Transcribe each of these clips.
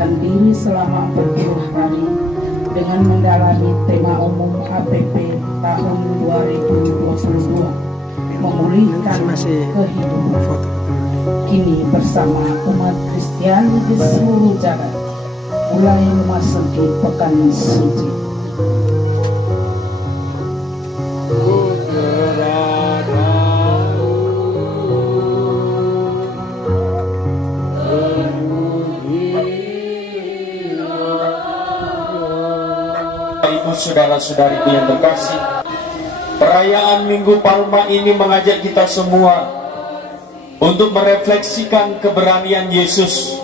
menyempatkan diri selama 40 hari dengan mendalami tema umum APP tahun 2022, memulihkan kehidupan. Kini bersama umat Kristiani di seluruh jagat, mulai memasuki pekan suci. Ibu saudara-saudariku yang terkasih, perayaan Minggu Palma ini mengajak kita semua untuk merefleksikan keberanian Yesus,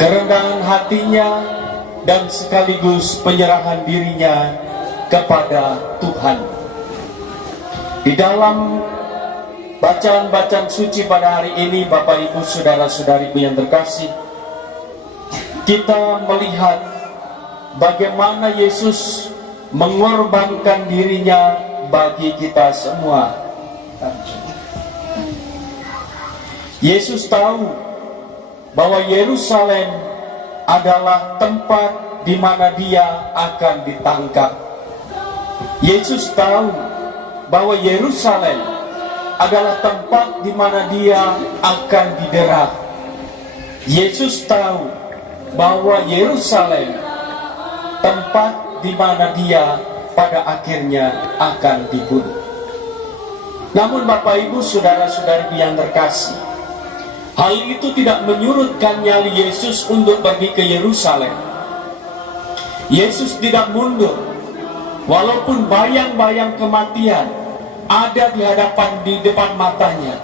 kerendahan hatinya, dan sekaligus penyerahan dirinya kepada Tuhan. Di dalam bacaan-bacaan suci pada hari ini, Bapak Ibu saudara-saudariku yang terkasih, kita melihat bagaimana Yesus mengorbankan dirinya bagi kita semua. Yesus tahu bahwa Yerusalem adalah tempat di mana dia akan ditangkap. Yesus tahu bahwa Yerusalem adalah tempat di mana dia akan didera. Yesus tahu bahwa Yerusalem tempat di mana dia pada akhirnya akan dibunuh. Namun Bapak Ibu saudara-saudari yang terkasih, hal itu tidak menyurutkan nyali Yesus untuk pergi ke Yerusalem. Yesus tidak mundur, walaupun bayang-bayang kematian ada di depan matanya.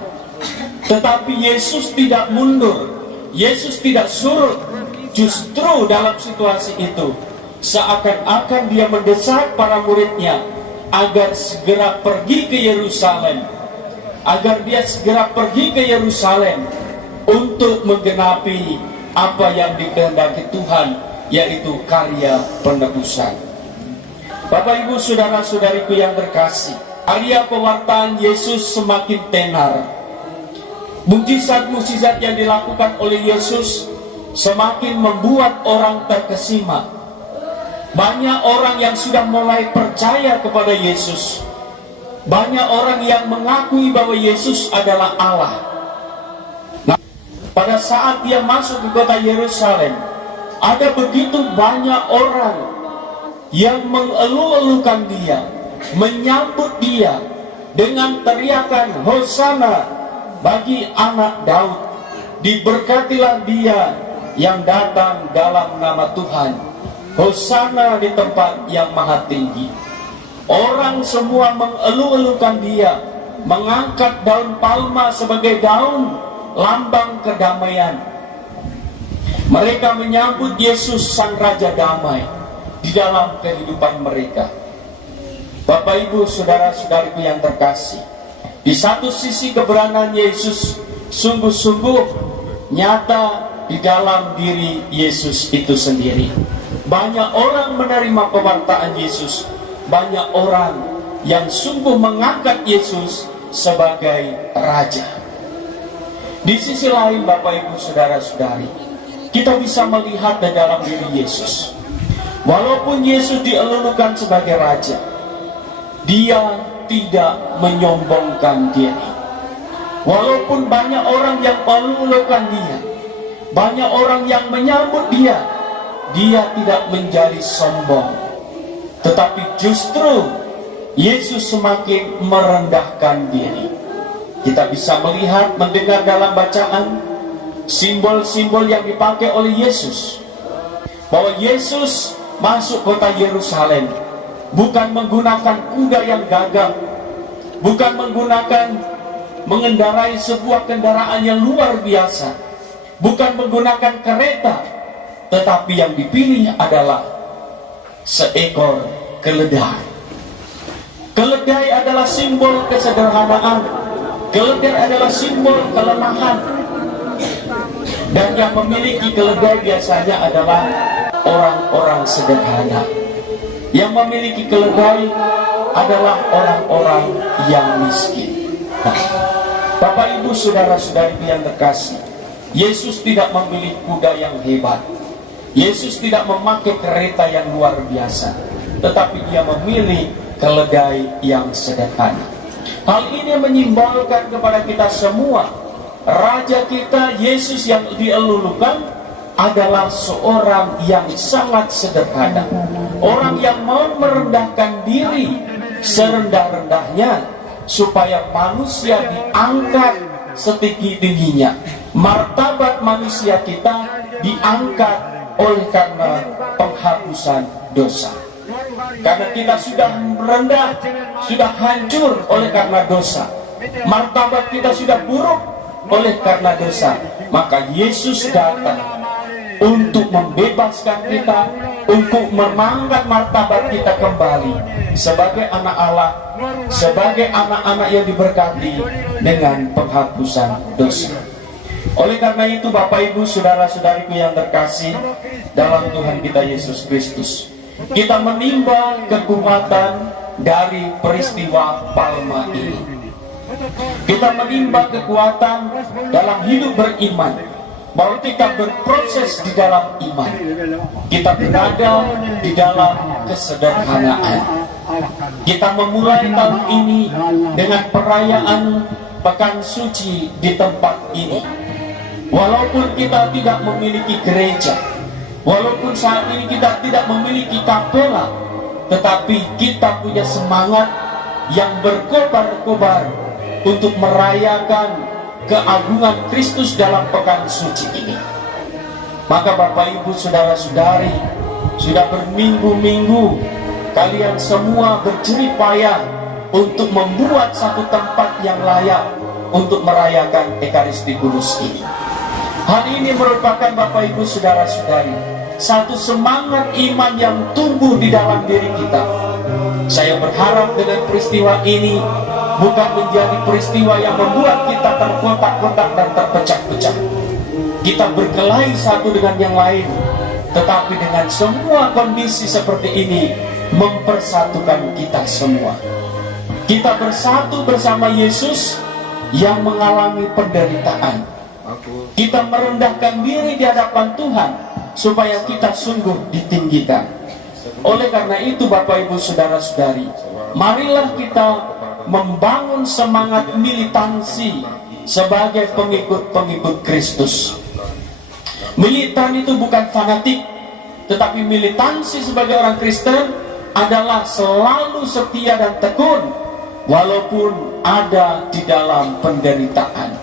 Tetapi Yesus tidak mundur, Yesus tidak surut. Justru dalam situasi itu, seakan-akan dia mendesak para muridnya agar segera pergi ke Yerusalem, agar dia segera pergi ke Yerusalem untuk menggenapi apa yang dikehendaki Tuhan, yaitu karya penebusan. Bapak Ibu saudara-saudariku yang terkasih, karya pewartaan Yesus semakin tenar. Mukjizat-mukjizat yang dilakukan oleh Yesus semakin membuat orang terkesima. Banyak orang yang sudah mulai percaya kepada Yesus. Banyak orang yang mengakui bahwa Yesus adalah Allah. Nah, pada saat dia masuk ke kota Yerusalem, ada begitu banyak orang yang mengeluh-elukan dia, menyambut dia dengan teriakan Hosana bagi anak Daud. Diberkatilah dia yang datang dalam nama Tuhan. Hosana di tempat yang maha tinggi. Orang semua mengeluh-elukan dia, mengangkat daun palma sebagai daun lambang kedamaian. Mereka menyambut Yesus sang Raja Damai di dalam kehidupan mereka. Bapak Ibu saudara-saudariku yang terkasih, di satu sisi keberanian Yesus sungguh-sungguh nyata di dalam diri Yesus itu sendiri. Banyak orang menerima pewartaan Yesus, banyak orang yang sungguh mengangkat Yesus sebagai Raja. Di sisi lain Bapak Ibu saudara-saudari, kita bisa melihat di dalam diri Yesus, walaupun Yesus dielulukan sebagai Raja, dia tidak menyombongkan diri. Walaupun banyak orang yang melulukan dia, banyak orang yang menyambut dia, dia tidak menjadi sombong. Tetapi justru Yesus semakin merendahkan diri. Kita bisa melihat, mendengar dalam bacaan simbol-simbol yang dipakai oleh Yesus, bahwa Yesus masuk kota Yerusalem bukan menggunakan kuda yang gagah, bukan mengendarai sebuah kendaraan yang luar biasa, bukan menggunakan kereta, tetapi yang dipilih adalah seekor keledai. Keledai adalah simbol kesederhanaan, keledai adalah simbol kelemahan, dan yang memiliki keledai biasanya adalah orang-orang sederhana. Yang memiliki keledai adalah orang-orang yang miskin. Nah, Bapak Ibu saudara-saudari yang terkasih, Yesus tidak memilih kuda yang hebat, Yesus tidak memakai kereta yang luar biasa, tetapi dia memilih keledai yang sederhana. Hal ini menyimbolkan kepada kita semua, Raja kita Yesus yang dielulukan adalah seorang yang sangat sederhana, orang yang mau merendahkan diri serendah-rendahnya supaya manusia diangkat setinggi-tingginya. Martabat manusia kita diangkat oleh karena penghapusan dosa. Karena kita sudah rendah, sudah hancur oleh karena dosa. Martabat kita sudah buruk oleh karena dosa. Maka Yesus datang untuk membebaskan kita, untuk mengangkat martabat kita kembali sebagai anak Allah, sebagai anak-anak yang diberkati dengan penghapusan dosa. Oleh karena itu, Bapak Ibu, saudara-saudariku yang terkasih dalam Tuhan kita Yesus Kristus, kita menimba kekuatan dari peristiwa Palma ini. Kita menimba kekuatan dalam hidup beriman, bahwa kita berproses di dalam iman. Kita berada di dalam kesederhanaan. Kita memulai tahun ini dengan perayaan Pekan Suci di tempat ini. Walaupun kita tidak memiliki gereja, walaupun saat ini kita tidak memiliki kapela, tetapi kita punya semangat yang berkobar-kobar untuk merayakan keagungan Kristus dalam Pekan Suci ini. Maka Bapak Ibu saudara-saudari, sudah berminggu-minggu kalian semua berjerih payah untuk membuat satu tempat yang layak untuk merayakan Ekaristi Kudus ini. Hal ini merupakan Bapak Ibu saudara-saudari satu semangat iman yang tumbuh di dalam diri kita. Saya berharap dengan peristiwa ini bukan menjadi peristiwa yang membuat kita terkotak-kotak dan terpecah-pecah. Kita berkelahi satu dengan yang lain, tetapi dengan semua kondisi seperti ini mempersatukan kita semua. Kita bersatu bersama Yesus yang mengalami penderitaan. Kita merendahkan diri di hadapan Tuhan supaya kita sungguh ditinggikan. Oleh karena itu, Bapak Ibu saudara-saudari, marilah kita membangun semangat militansi sebagai pengikut-pengikut Kristus. Militan itu bukan fanatik, tetapi militansi sebagai orang Kristen adalah selalu setia dan tekun walaupun ada di dalam penderitaan.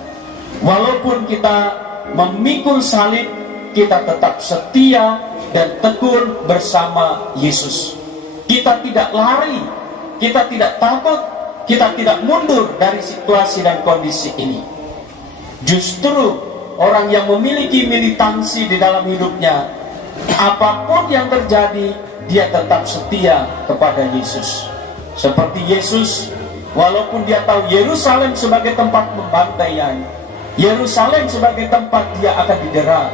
Walaupun kita memikul salib, kita tetap setia dan tekun bersama Yesus. Kita tidak lari, kita tidak takut, kita tidak mundur dari situasi dan kondisi ini. Justru orang yang memiliki militansi di dalam hidupnya, apapun yang terjadi, dia tetap setia kepada Yesus. Seperti Yesus, walaupun dia tahu Yerusalem sebagai tempat pembantaian, Yerusalem sebagai tempat dia akan didera,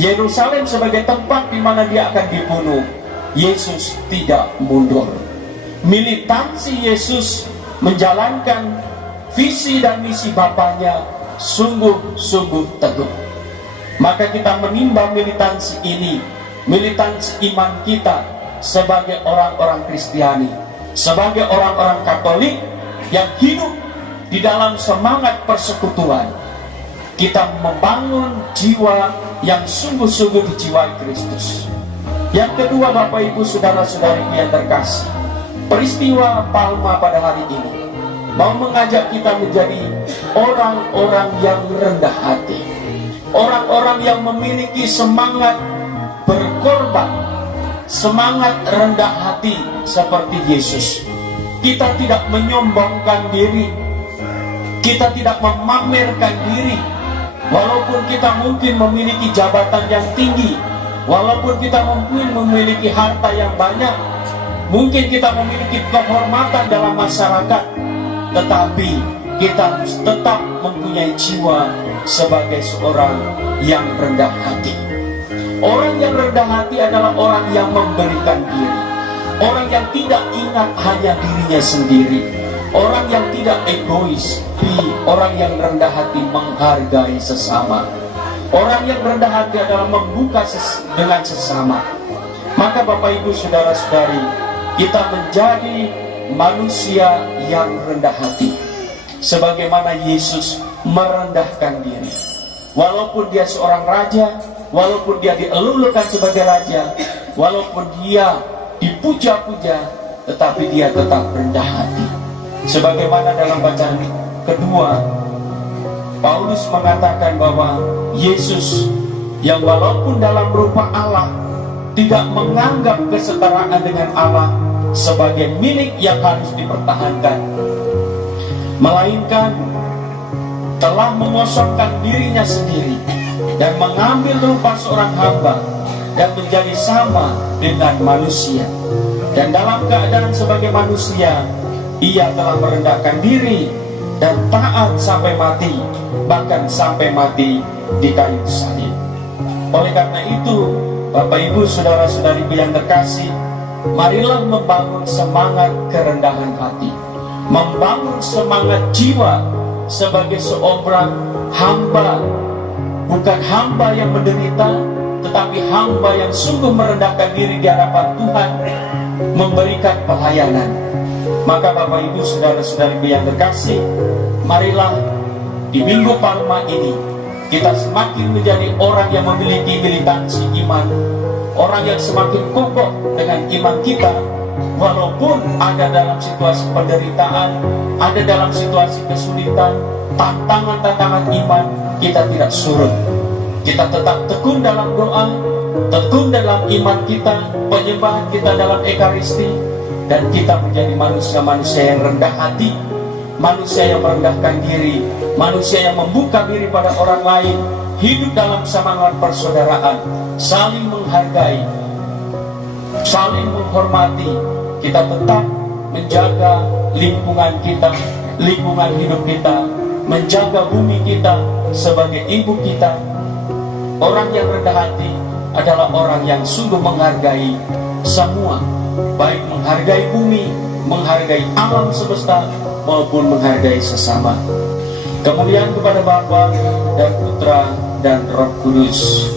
Yerusalem sebagai tempat di mana dia akan dibunuh, Yesus tidak mundur. Militansi Yesus menjalankan visi dan misi Bapaknya sungguh-sungguh teguh. Maka kita menimba militansi ini, militansi iman kita sebagai orang-orang Kristiani, sebagai orang-orang Katolik yang hidup di dalam semangat persekutuan. Kita membangun jiwa yang sungguh-sungguh dijiwai Kristus. Yang kedua, Bapak Ibu saudara-saudariku yang terkasih, peristiwa Palma pada hari ini mau mengajak kita menjadi orang-orang yang rendah hati, orang-orang yang memiliki semangat berkorban, semangat rendah hati seperti Yesus. Kita tidak menyombongkan diri, kita tidak memamerkan diri. Walaupun kita mungkin memiliki jabatan yang tinggi, walaupun kita mungkin memiliki harta yang banyak, mungkin kita memiliki kehormatan dalam masyarakat, tetapi kita harus tetap mempunyai jiwa sebagai seorang yang rendah hati. Orang yang rendah hati adalah orang yang memberikan diri, orang yang tidak ingat hanya dirinya sendiri, orang yang tidak egois, tapi orang yang rendah hati menghargai sesama. Orang yang rendah hati adalah membuka dengan sesama. Maka Bapak Ibu Saudara-saudari, kita menjadi manusia yang rendah hati, sebagaimana Yesus merendahkan diri. Walaupun dia seorang raja, walaupun dia dielulukan sebagai raja, walaupun dia dipuja-puja, tetapi dia tetap rendah hati. Sebagaimana dalam bacaan kedua, Paulus mengatakan bahwa Yesus yang walaupun dalam rupa Allah tidak menganggap kesetaraan dengan Allah sebagai milik yang harus dipertahankan, melainkan telah mengosongkan dirinya sendiri dan mengambil rupa seorang hamba dan menjadi sama dengan manusia. Dan dalam keadaan sebagai manusia, ia telah merendahkan diri dan taat sampai mati, bahkan sampai mati di kayu salib. Oleh karena itu, Bapak Ibu Saudara-saudariku yang terkasih, marilah membangun semangat kerendahan hati, membangun semangat jiwa sebagai seorang hamba, bukan hamba yang menderita, tetapi hamba yang sungguh merendahkan diri di hadapan Tuhan, memberikan pelayanan. Maka Bapak Ibu Saudara-saudariku yang terkasih, marilah di Minggu Palma ini kita semakin menjadi orang yang memiliki militansi iman, orang yang semakin kokoh dengan iman kita, walaupun ada dalam situasi penderitaan, ada dalam situasi kesulitan, tantangan-tantangan iman, kita tidak surut. Kita tetap tekun dalam doa, tekun dalam iman kita, penyembahan kita dalam Ekaristi, dan kita menjadi manusia-manusia yang rendah hati, manusia yang merendahkan diri, manusia yang membuka diri pada orang lain, hidup dalam semangat persaudaraan, saling menghargai, saling menghormati. Kita tetap menjaga lingkungan kita, lingkungan hidup kita, menjaga bumi kita sebagai ibu kita. Orang yang rendah hati adalah orang yang sungguh menghargai semua, baik menghargai bumi, menghargai alam semesta, maupun menghargai sesama. Kemuliaan kepada Bapa dan Putra dan Roh Kudus.